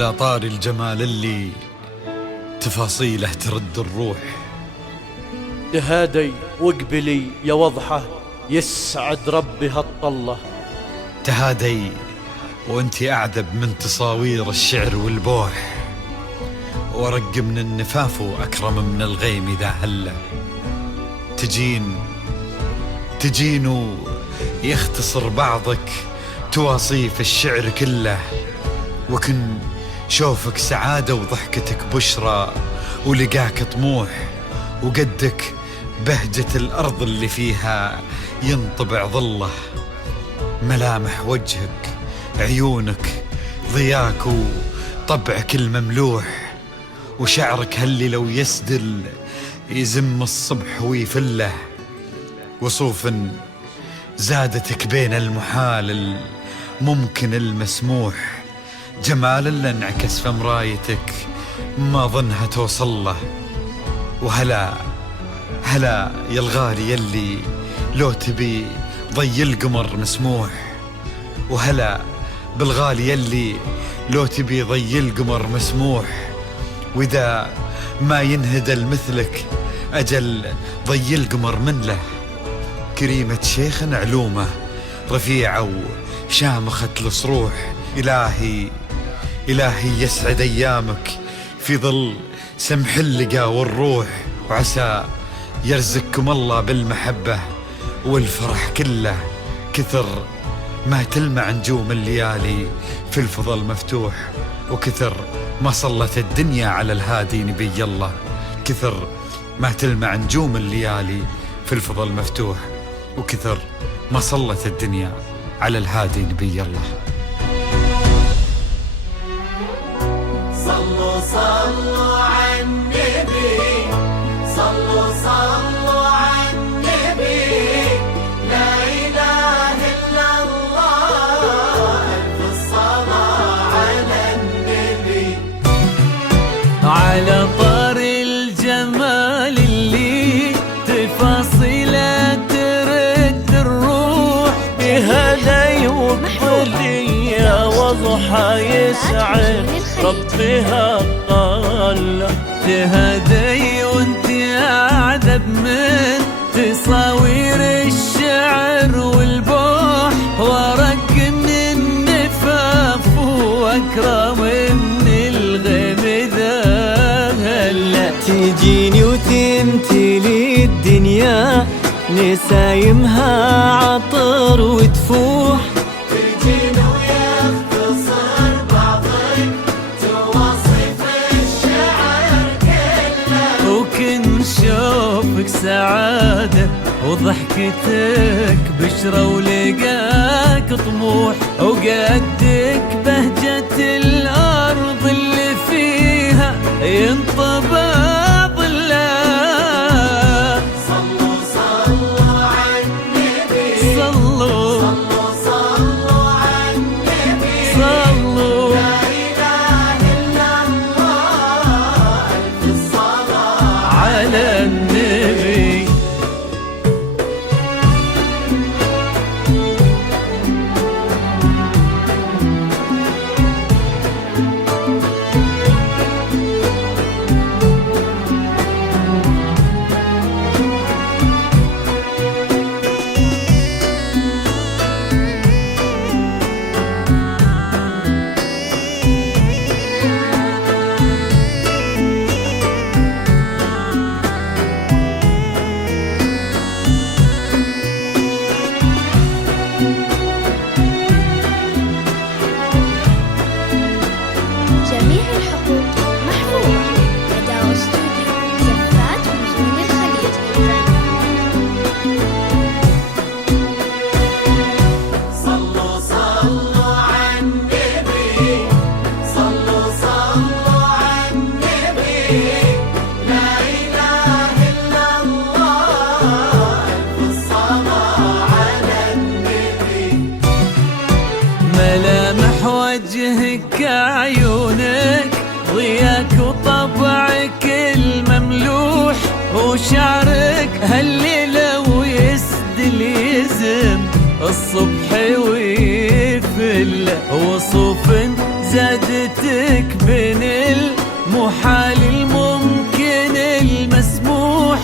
على طار الجمال اللي تفاصيله ترد الروح. تهادي واقبلي يا وضحة، يسعد ربي هالطلة. تهادي وانتي أعذب من تصاوير الشعر والبوح، ورق من النفاف وأكرم من الغيم إذا هله. تجين يختصر بعضك تواصيف الشعر كله، وكن شوفك سعادة وضحكتك بشرى، ولقاك طموح، وقدك بهجة الأرض اللي فيها ينطبع ظله. ملامح وجهك، عيونك، ضياك وطبعك المملوح، وشعرك هاللي لو يسدل يزم الصبح ويفله. وصوف زادتك بين المحال الممكن المسموح، جمال اللي انعكس في مرايتك ما ظنها توصل له. وهلا يا الغالي يلي لو تبي ضي القمر مسموح، وهلا بالغالي يلي لو تبي ضي القمر مسموح. وإذا ما ينهدل مثلك أجل ضي القمر من له. كريمة شيخ علومه رفيعة وشامخة الصروح، إلهي يسعد أيامك في ظل سمح اللقى والروح. وعسى يرزقكم الله بالمحبة والفرح كله، كثر ما تلمع نجوم الليالي في الفضل مفتوح. وكثر ما صلت الدنيا على الهادي نبي الله، كثر ما تلمع نجوم الليالي في الفضل مفتوح. وكثر ما صلت الدنيا على الهادي نبي الله. صلوا صلوا على النبي، صلوا على النبي، لا إله إلا الله، ألف الصلاة على النبي. على طار الجمال اللي تفاصيله ترد الروح، تهادي واقبلي يا وضحة يسعد ربي هالطلة. تهادي وانتي أعذب من تصاوير الشعر والبوح، ورق من النفاف وأكرم من الغيم ذا هلا. تجيني وتمتلي الدنيا نسايمها عطر وتفوح، تجيني ويختصر بعضك تواصف الشعر كله، وكن شوفك سعادة وضحكتك بشرى ولقاك طموح، وقدك بهجة الأرض اللي فيها ينطبع ظله. صلوا على النبي، صلوا صلوا على النبي، صلوا لا إله إلا الله، ألف الصلاة على النبي. جميع الحقوق محفوظة. إدارة استوديو زفات ونجوم الخليج. صلوا على النبي، صلوا على النبي، لا إله إلا الله، ألف الصلاة على النبي. ملامح وجهك عيونك ضياك وطبعك المملوح، وشعرك هاللي لو يسدل يزم الصبح ويفل. وصوف زادتك بين المحال الممكن المسموح،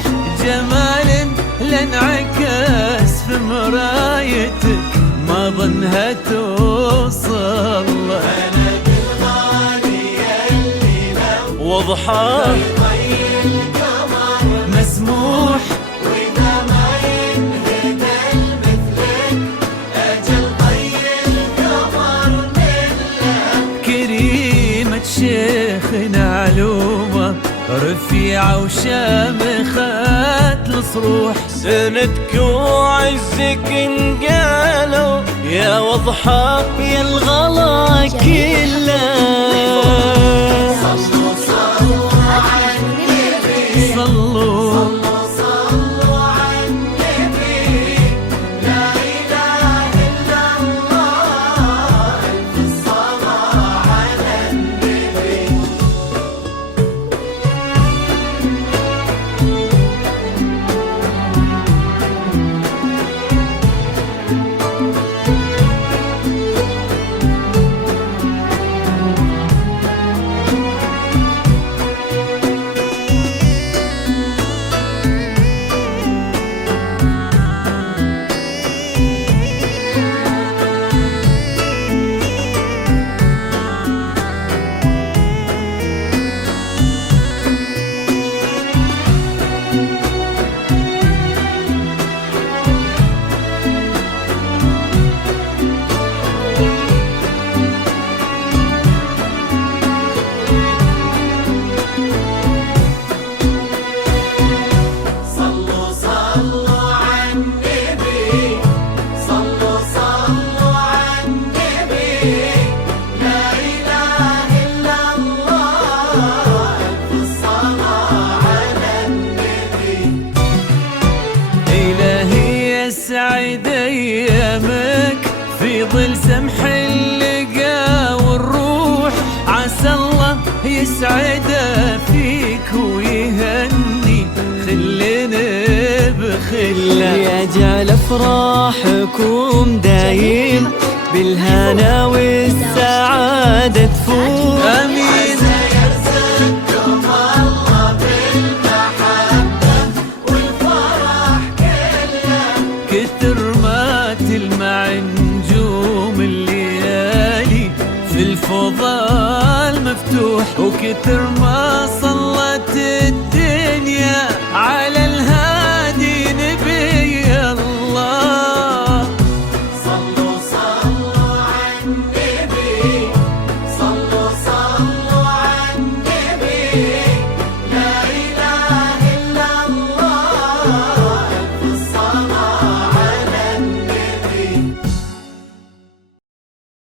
جمال لانعكس في مرايتك ما ظنها توصل. أنا بالغالي اللي لو وضحاه ضي القمر مسموح، وإذا ما ينهدى مثلك أجل ضي القمر منك. كريمة شيخنا علومة رفيعة وشامخة الصروح، سندك وعزك انقالوا يا وضحى يا الغلا كله. صلوا صلوا على النبي، صلوا صلوا على النبي، لا إله إلا الله، ألف الصلاة على النبي. صلوا صلوا على النبي، صلوا صلوا على النبي، لا إله إلا الله، ألف الصلاة على النبي. إلهي يسعد أيامك في ظل سمح اللقا والروح، عسى الله يسعد فيك ويهني خلنا بخلة. يجعل افراحكم دايم بالهنا والسعادة تفوح. آمين. يرزقكم الله بالمحبة والفرح كله. كتر ما تلمع نجوم الليالي في الفضاء المفتوح، وكتر ما صلت الدنيا على الهادي نبي الله. صلوا صلوا على النبي، صلوا صلوا على النبي،